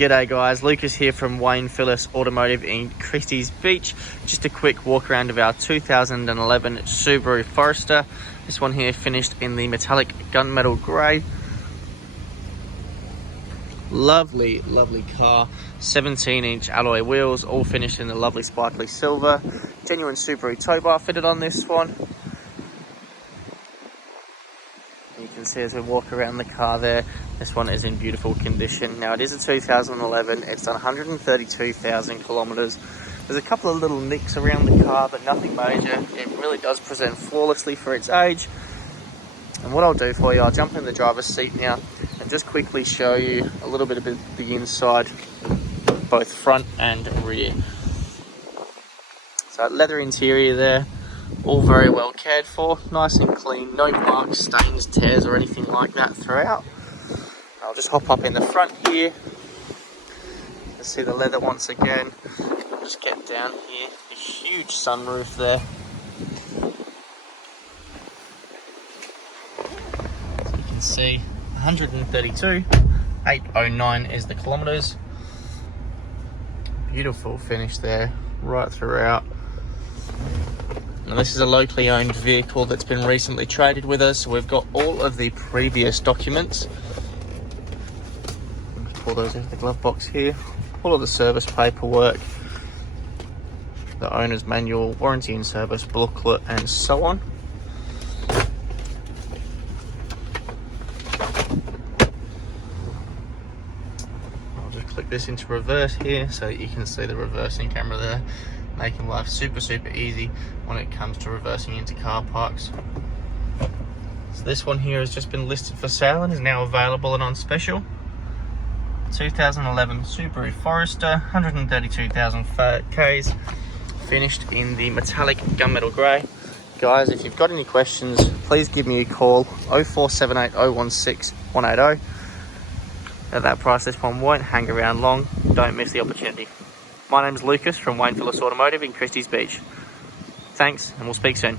G'day guys, Lucas here from Phillis Automotive in Christie's Beach. Just a quick walk around of our 2011 Subaru Forester. This one here finished in the metallic gunmetal grey. Lovely, lovely car. 17-inch alloy wheels, all finished in the lovely sparkly silver. Genuine Subaru tow bar fitted on this one. You can see as we walk around the car there, this one is in beautiful condition. Now it is a 2011, it's done 132,000 kilometers. There's a couple of little nicks around the car, but nothing major. It really does present flawlessly for its age. And what I'll do for you, I'll jump in the driver's seat now and just quickly show you a little bit of the inside, both front and rear. So leather interior there. All very well cared for, nice and clean, no marks, stains, tears or anything like that throughout. I'll just hop up in the front here. You can see the leather once again. I'll just get down here, a huge sunroof there. So you can see 132, 809 is the kilometers. Beautiful finish there, right throughout. Now this is a locally owned vehicle that's been recently traded with us, so we've got all of the previous documents. Just pull those into the glove box here. All of the service paperwork, the owner's manual, warranty and service booklet, and so on. I'll just click this into reverse here so that you can see the reversing camera there, making life super easy when it comes to reversing into car parks. So this one here has just been listed for sale and is now available and on special. 2011 Subaru Forester, 132,000 Ks, finished in the metallic gunmetal grey. Guys, if you've got any questions, please give me a call, 0478 016 180. At that price, this one won't hang around long. Don't miss the opportunity. My name's Lucas from Phillis Automotive in Christie's Beach. Thanks, and we'll speak soon.